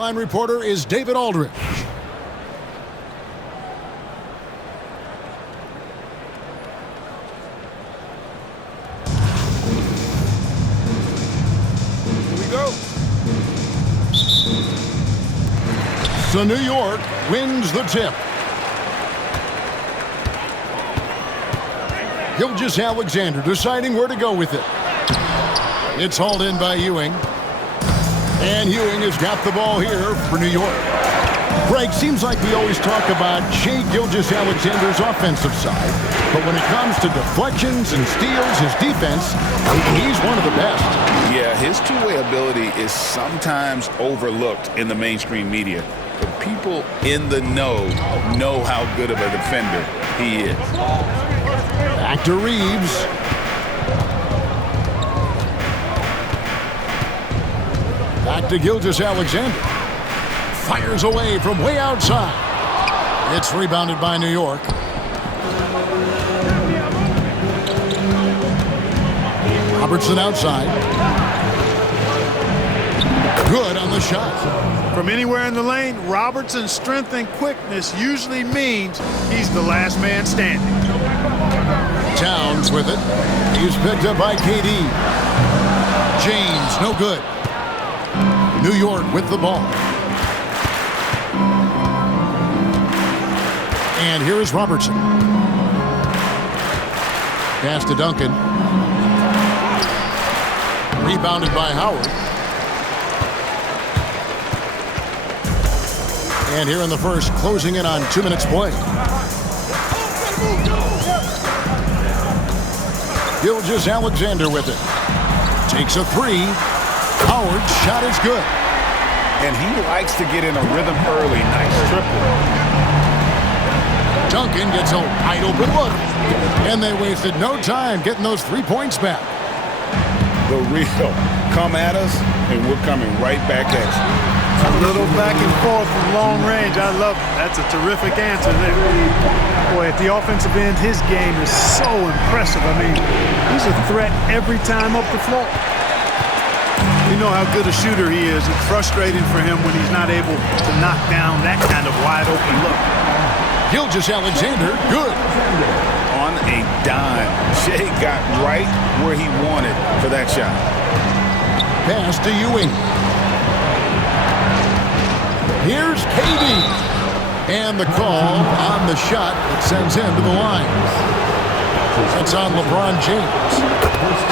Line reporter is David Aldridge. Here we go. So New York wins the tip. Gilgeous-Alexander deciding where to go with it. It's hauled in by Ewing. And Ewing has got the ball here for New York. Greg, seems like we always talk about Shai Gilgeous-Alexander's offensive side, but when it comes to deflections and steals, his defense, he's one of the best. Yeah, his two-way ability is sometimes overlooked in the mainstream media, but people in the know how good of a defender he is. Back to Reeves. Back to Gilgeous-Alexander. Fires away from way outside. It's rebounded by New York. Robertson outside. Good on the shot. From anywhere in the lane, Robertson's strength and quickness usually means he's the last man standing. Towns with it. He's picked up by KD. James, no good. New York with the ball. And here is Robertson. Pass to Duncan. Rebounded by Howard. And here in the first, closing in on 2 minutes play. Gilgeous-Alexander with it. Takes a three. Howard's shot is good. And he likes to get in a rhythm early. Nice triple. Duncan gets a wide open look. And they wasted no time getting those 3 points back. The real. Come at us, and we're coming right back at you. A little back and forth from long range. I love it. That's a terrific answer there. Boy, at the offensive end, his game is so impressive. I mean, he's a threat every time up the floor. You know how good a shooter he is. It's frustrating for him when he's not able to knock down that kind of wide open look. Gilgeous-Alexander, good. On a dime. Shai got right where he wanted for that shot. Pass to Ewing. Here's KD. And the call on the shot that sends him to the line. That's on LeBron James.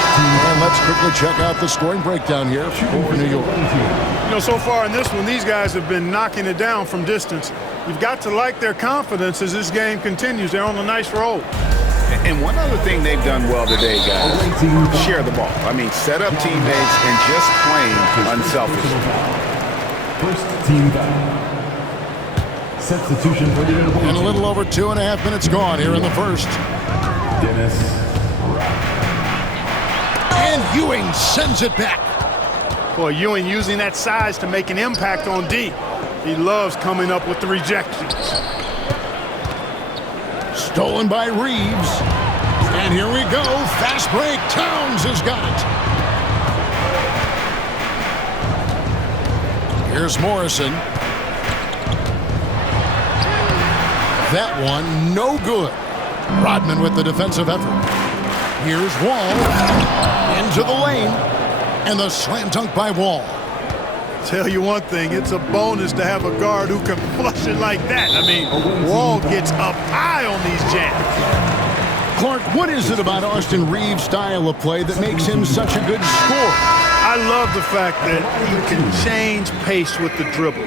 And let's quickly check out the scoring breakdown here for New York. You know, so far in this one, these guys have been knocking it down from distance. You've got to like their confidence as this game continues. They're on a nice roll. And one other thing they've done well today, guys, share the ball. I mean, set up teammates and just playing unselfishly. First team foul. Substitution for the And a little over 2.5 minutes gone here in the first. Dennis. And Ewing sends it back. Boy, Ewing using that size to make an impact on D. He loves coming up with the rejections. Stolen by Reeves. And here we go. Fast break. Towns has got it. Here's Morrison. That one, no good. Rodman with the defensive effort. Here's Wall. Into the lane. And the slam dunk by Wall. Tell you one thing, it's a bonus to have a guard who can flush it like that. I mean, Wall gets up high on these jams. Clark, what is it about Austin Reeves' style of play that makes him such a good scorer? I love the fact that he can change pace with the dribble.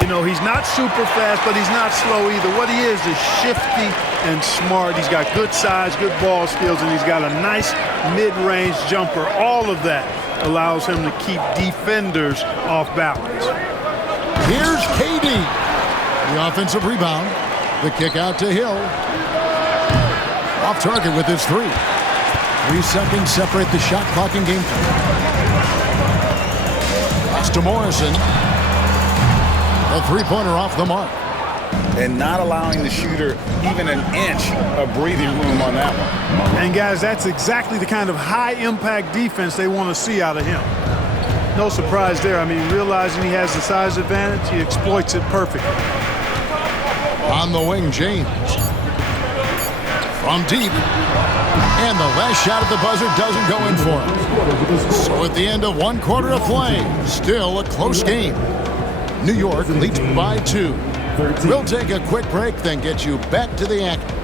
You know, he's not super fast, but he's not slow either. What he is shifty and smart. He's got good size, good ball skills, and he's got a nice mid-range jumper. All of that allows him to keep defenders off balance. Here's KD. The offensive rebound. The kick out to Hill. Off target with his three. 3 seconds separate the shot clock and game time. Pass to Morrison. A three-pointer off the mark. And not allowing the shooter even an inch of breathing room on that one. And guys, that's exactly the kind of high-impact defense they want to see out of him. No surprise there. I mean, realizing he has the size advantage, he exploits it perfectly. On the wing, James. From deep. And the last shot at the buzzer doesn't go in for him. So at the end of one quarter of play, still a close game. New York leads by 2. We'll take a quick break, then get you back to the action.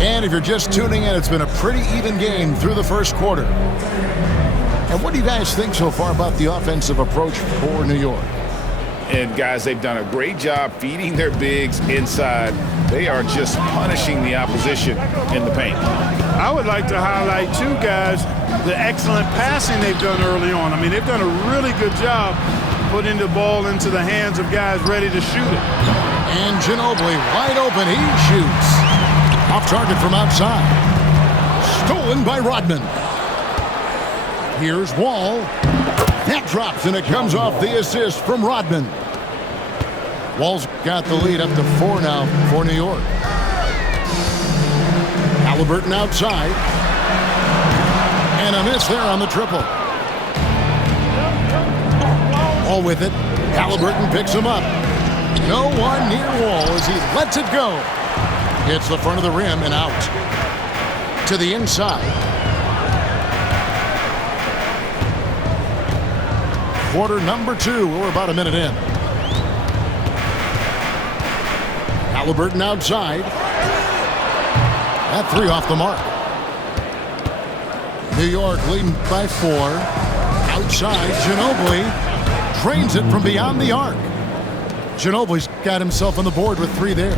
And if you're just tuning in, it's been a pretty even game through the first quarter. And what do you guys think so far about the offensive approach for New York? And guys, they've done a great job feeding their bigs inside. They are just punishing the opposition in the paint. I would like to highlight, too, guys, the excellent passing they've done early on. I mean, they've done a really good job putting the ball into the hands of guys ready to shoot it. And Ginobili wide open. He shoots. Off target from outside. Stolen by Rodman. Here's Wall. That drops, and it comes off the assist from Rodman. Wall's got the lead up to 4 now for New York. Halliburton outside. And a miss there on the triple. Wall with it. Halliburton picks him up. No one near Wall as he lets it go. Hits the front of the rim and out. To the inside. Quarter number 2. We're about a minute in. Halliburton outside. That 3 off the mark. New York leading by 4. Outside, Ginobili drains it from beyond the arc. Ginobili's got himself on the board with 3 there.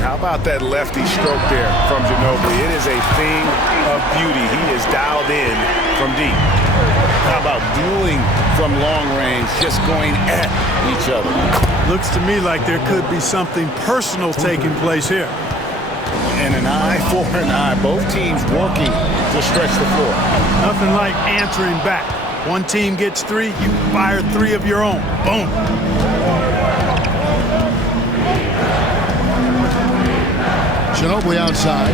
How about that lefty stroke there from Ginobili? It is a thing of beauty. He is dialed in from deep. How about dueling from long range, just going at each other? Looks to me like there could be something personal taking place here. And an eye for an eye. Both teams working to stretch the floor. Nothing like answering back. One team gets 3, you fire 3 of your own. Boom. Ginobili outside.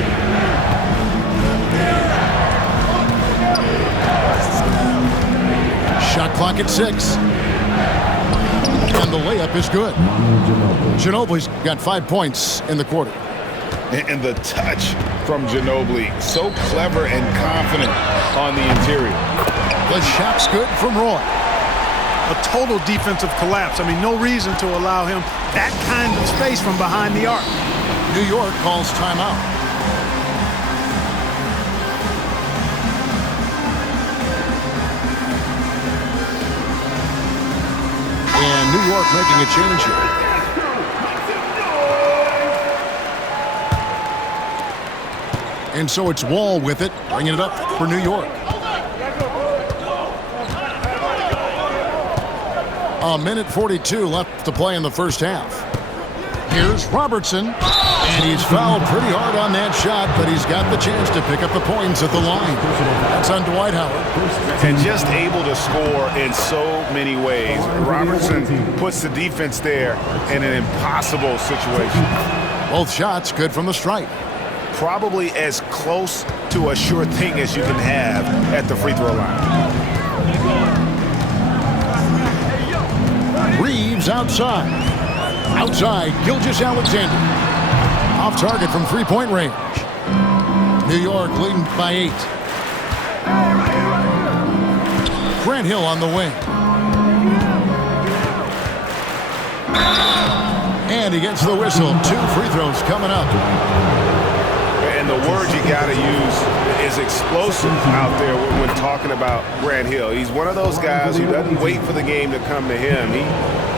Shot clock at 6. And the layup is good. Ginobili's got 5 points in the quarter. And the touch from Ginobili, so clever and confident on the interior. The shot's good from Roy. A total defensive collapse. I mean, no reason to allow him that kind of space from behind the arc. New York calls timeout. And New York making a change here. And so it's Wall with it, bringing it up for New York. A minute 42 left to play in the first half. Here's Robertson, and he's fouled pretty hard on that shot, but he's got the chance to pick up the points at the line. That's on Dwight Howard. And just able to score in so many ways. Robertson puts the defense there in an impossible situation. Both shots good from the stripe. Probably as close to a sure thing as you can have at the free throw line. Reeves outside. Outside, Gilgeous-Alexander. Off target from three-point range. New York leading by 8. Grant Hill on the wing. And he gets the whistle. 2 free throws coming up. And the word you got to use is explosive out there when talking about Grant Hill. He's one of those guys who doesn't wait for the game to come to him.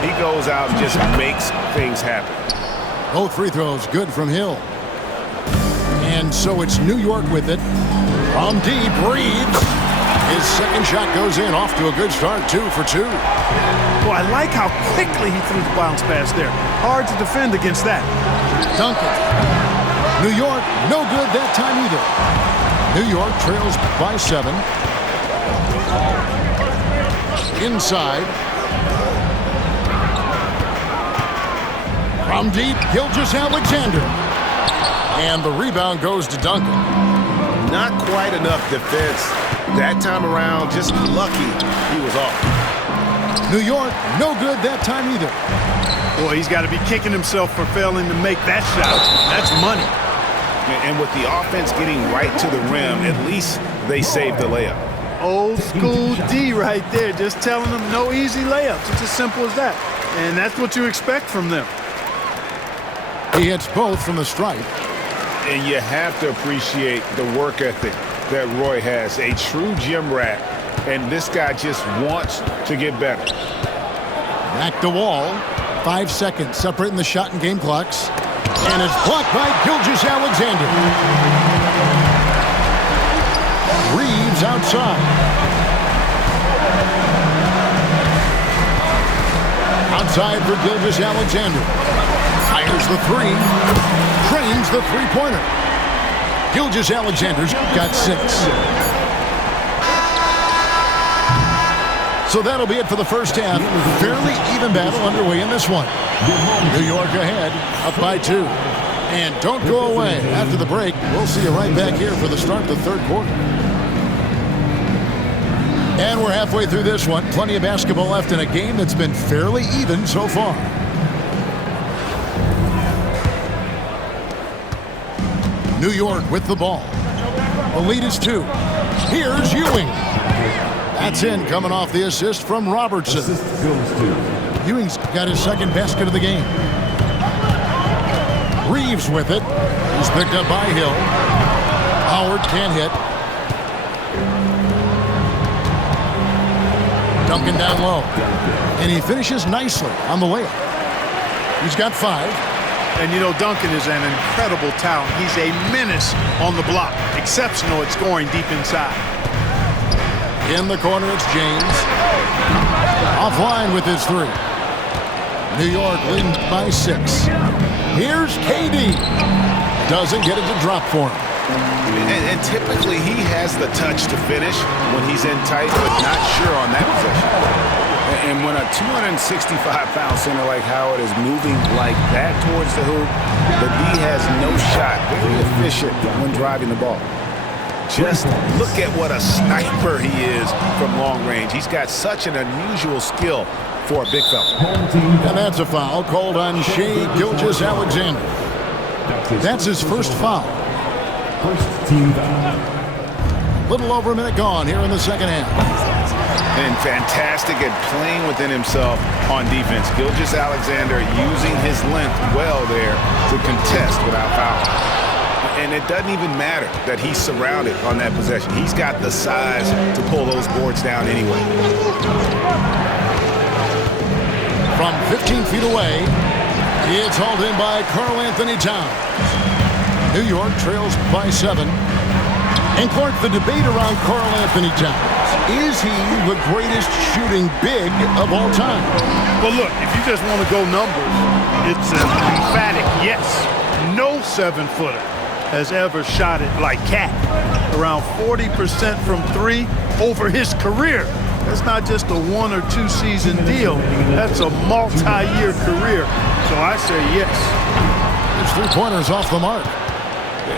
He goes out and just makes things happen. Both free throws good from Hill. And so it's New York with it. From deep, Reeves. His second shot goes in, off to a good start, 2 for 2. Well, I like how quickly he threw the bounce pass there. Hard to defend against that. Duncan. New York, no good that time either. New York trails by 7. Inside. From deep, Gilgeous-Alexander. And the rebound goes to Duncan. Not quite enough defense that time around. Just lucky he was off. New York, no good that time either. Boy, he's got to be kicking himself for failing to make that shot. That's money. And with the offense getting right to the rim, at least they saved the layup. Old school D right there, just telling them no easy layups. It's as simple as that. And that's what you expect from them. He hits both from the stripe. And you have to appreciate the work ethic that Roy has. A true gym rat. And this guy just wants to get better. Back to Wall. 5 seconds separating the shot and game clocks. And it's blocked by Gilgeous-Alexander. Reeves outside. Outside for Gilgeous-Alexander. Fires the three. Trains the three-pointer. Gilgeous-Alexander's got 6. So that'll be it for the first half. Fairly even battle underway in this one. New York ahead, up by 2. And don't go away. After the break, we'll see you right back here for the start of the third quarter. And we're halfway through this one. Plenty of basketball left in a game that's been fairly even so far. New York with the ball. The lead is 2. Here's Ewing. That's in, coming off the assist from Robertson. Assist goes to Ewing's got his second basket of the game. Reeves with it. He's picked up by Hill. Howard can't hit. Duncan down low. And he finishes nicely on the layup. He's got 5. And you know, Duncan is an incredible talent. He's a menace on the block. Exceptional at scoring deep inside. In the corner, it's James. Offline with his 3. New York leading by 6. Here's KD. Doesn't get it to drop for him. And typically he has the touch to finish when he's in tight, but not sure on that possession. And when a 265-pound center like Howard is moving like that towards the hoop, the D has no shot. Very efficient when driving the ball. Just look at what a sniper he is from long range. He's got such an unusual skill for a big fella. And that's a foul called on Shai Gilgeous-Alexander. That's his first foul. first team foul. Little over a minute gone here in the second half. And fantastic at playing within himself on defense. Gilgeous-Alexander using his length well there to contest without fouling. And it doesn't even matter that he's surrounded on that possession. He's got the size to pull those boards down anyway. From 15 feet away, it's hauled in by Karl-Anthony Towns. New York trails by 7. And Clark, the debate around Karl-Anthony Towns. Is he the greatest shooting big of all time? Well, look, if you just want to go numbers, it's an emphatic yes. No 7-footer has ever shot it like Cat. Around 40% from 3 over his career. That's not just a 1 or 2 season deal. That's a multi-year career. So I say yes. His 3-pointers off the mark.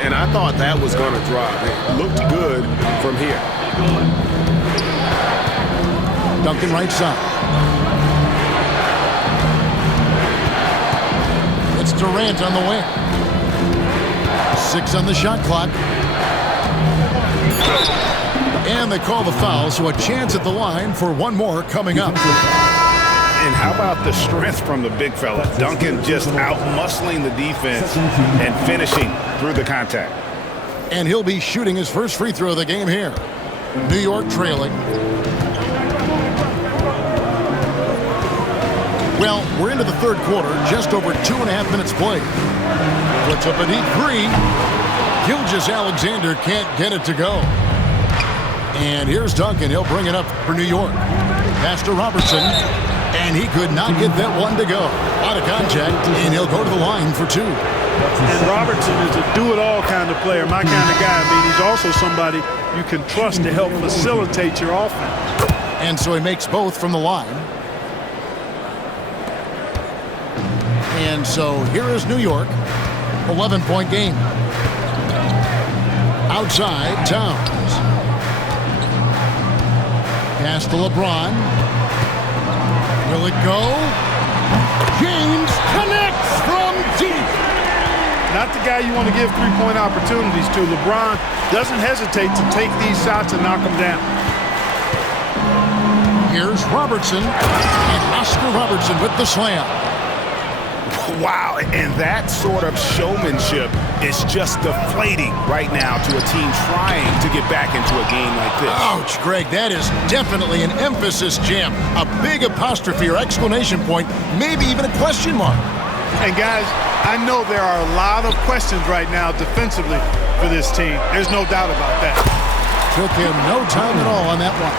And I thought that was going to drop. It looked good from here. Duncan right side. It's Durant on the wing. 6 on the shot clock. And they call the foul, so a chance at the line for one more coming up. And how about the strength from the big fella? Duncan just out-muscling the defense and finishing through the contact. And he'll be shooting his first free throw of the game here. New York trailing. Well, we're into the third quarter, just over 2.5 minutes played. Puts up a deep 3. Gilgeous-Alexander can't get it to go. And here's Duncan. He'll bring it up for New York. Pass to Robertson. And he could not get that one to go. Out of contact, and he'll go to the line for 2. And Robertson is a do-it-all kind of player, my kind of guy. I mean, he's also somebody you can trust to help facilitate your offense. And so he makes both from the line. And so here is New York. 11-point game. Outside, Towns. Pass to LeBron. Will it go? James connects from deep. Not the guy you want to give three-point opportunities to. LeBron doesn't hesitate to take these shots and knock them down. Here's Robertson, and Oscar Robertson with the slam. Wow, and that sort of showmanship is just deflating right now to a team trying to get back into a game like this. Ouch, Greg, that is definitely an emphasis jam. A big apostrophe or exclamation point, maybe even a question mark. And guys, I know there are a lot of questions right now defensively for this team. There's no doubt about that. Took him no time at all on that one.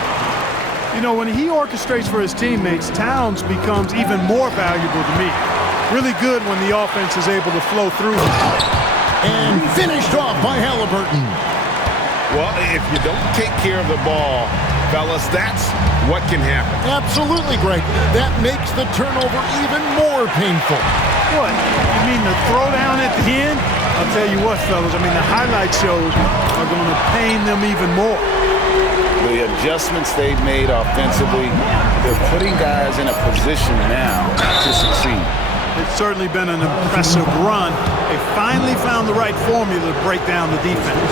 You know, when he orchestrates for his teammates, Towns becomes even more valuable to me. Really good when the offense is able to flow through him. And finished off by Halliburton. Well, if you don't take care of the ball, fellas, that's what can happen. Absolutely, Greg. That makes the turnover even more painful. What? You mean the throwdown at the end? I'll tell you what, fellas. I mean, the highlight shows are going to pain them even more. The adjustments they've made offensively, they're putting guys in a position now to succeed. It's certainly been an impressive run. They finally found the right formula to break down the defense.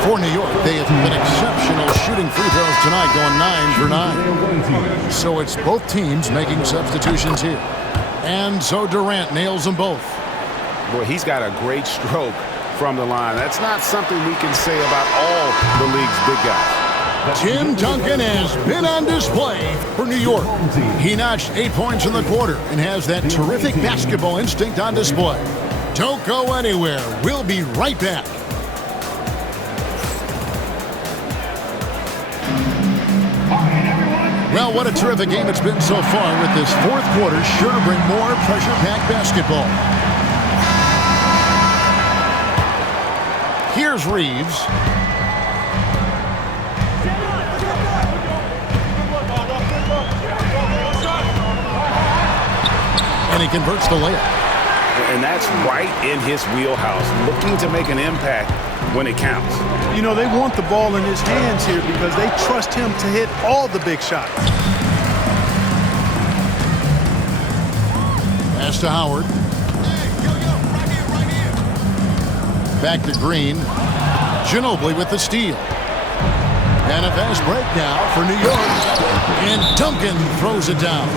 For New York, they have been exceptional shooting free throws tonight, going 9 for 9. So it's both teams making substitutions here. And so Durant nails them both. Boy, he's got a great stroke from the line. That's not something we can say about all the league's big guys. Tim Duncan has been on display for New York. He notched 8 points in the quarter and has that terrific basketball instinct on display. Don't go anywhere. We'll be right back. Well, what a terrific game it's been so far, with this fourth quarter sure to bring more pressure-packed basketball. Here's Reeves. And he converts the layup. And that's right in his wheelhouse, looking to make an impact when it counts. You know, they want the ball in his hands here because they trust him to hit all the big shots. Pass to Howard. Back to Green. Ginobili with the steal. And a fast break now for New York. And Duncan throws it down.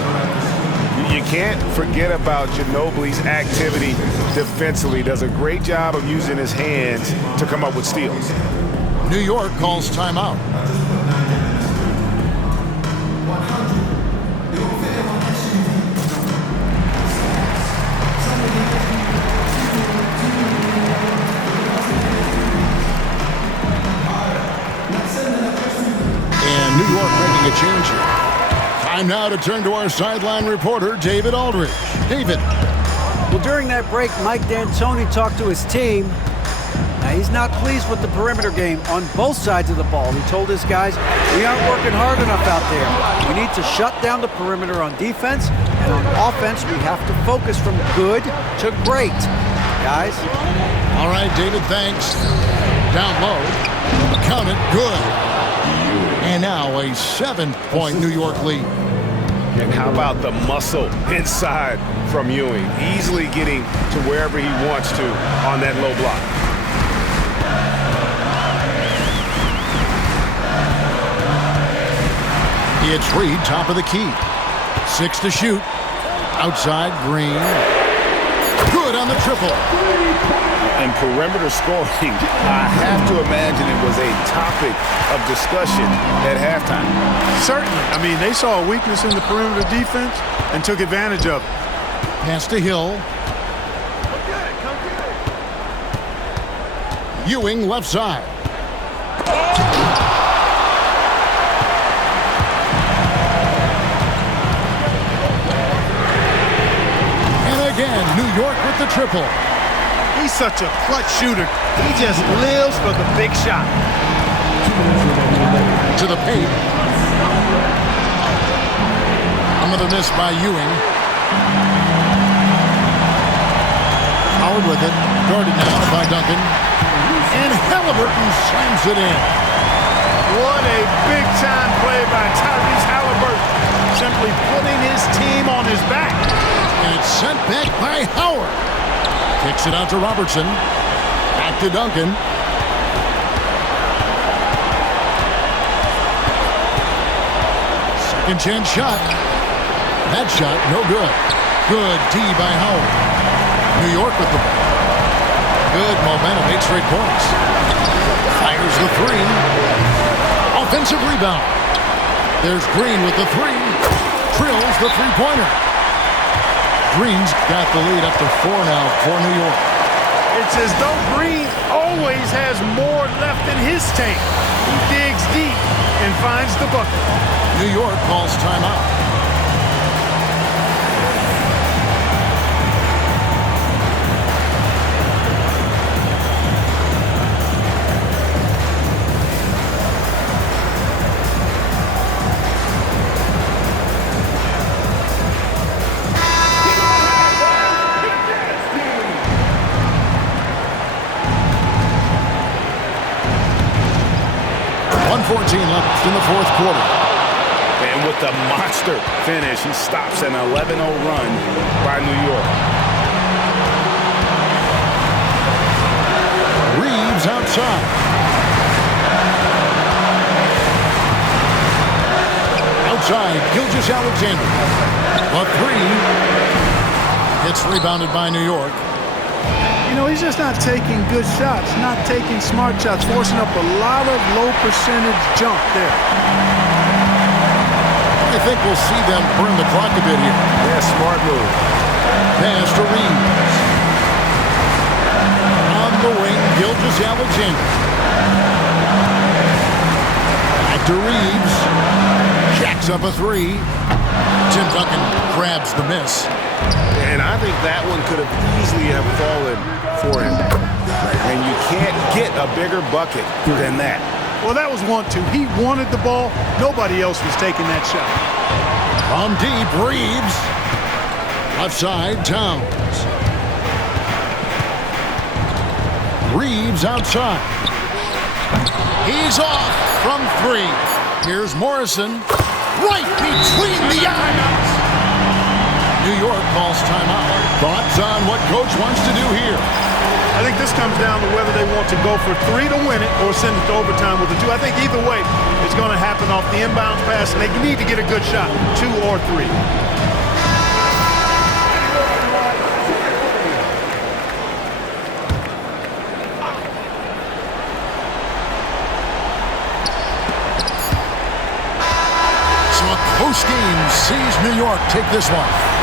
You can't forget about Ginobili's activity defensively. Does a great job of using his hands to come up with steals. New York calls timeout. And New York making a change here. Time now to turn to our sideline reporter, David Aldridge. David. Well, during that break, Mike D'Antoni talked to his team. Now, he's not pleased with the perimeter game on both sides of the ball. He told his guys, we aren't working hard enough out there. We need to shut down the perimeter on defense, and on offense, we have to focus from good to great. Guys? All right, David, thanks. Down low. Count it. Good. And now a 7-point New York lead. And how about the muscle inside from Ewing? Easily getting to wherever he wants to on that low block. It's Reed, top of the key. 6 to shoot. Outside, Green. Good on the triple. And perimeter scoring, I have to imagine it was a topic of discussion at halftime. Certainly. I mean, they saw a weakness in the perimeter defense and took advantage of it. Pass to Hill. Ewing, left side. And again, New York with the triple. He's such a clutch shooter. He just lives for the big shot. To the paint. Another miss by Ewing. Howard with it. Guarded now by Duncan. And Halliburton slams it in. What a big-time play by Tyrese Halliburton. Simply putting his team on his back. And it's sent back by Howard. Kicks it out to Robertson. Back to Duncan. Second chance shot. That shot, no good. Good D by Howard. New York with the ball. Good momentum, 8 straight points. Fires the three. Offensive rebound. There's Green with the three. Drills the three-pointer. Green's got the lead up to 4 now for New York. It's as though Green always has more left in his tank. He digs deep and finds the bucket. New York calls timeout. Left in the fourth quarter. And with the monster finish, he stops an 11-0 run by New York. Reeves outside. Outside, Gilgeous-Alexander. A three. It's rebounded by New York. You know, he's just not taking good shots, not taking smart shots, forcing up a lot of low percentage jump there. I think we'll see them burn the clock a bit here. Yeah, smart move. Pass to Reeves. On the wing, Gilgeous-Alexander. Back to Reeves. Jacks up a three. Tim Duncan grabs the miss. And I think that one could have easily have fallen for him. And you can't get a bigger bucket than that. Well, that was 1-2. He wanted the ball. Nobody else was taking that shot. From deep, Reeves. Left side, Towns. Reeves outside. He's off from three. Here's Morrison. Right between the eyes. New York calls timeout. Thoughts on what Coach wants to do here? I think this comes down to whether they want to go for three to win it or send it to overtime with a two. I think either way, it's going to happen off the inbound pass, and they need to get a good shot, 2 or 3. So a close game sees New York take this one.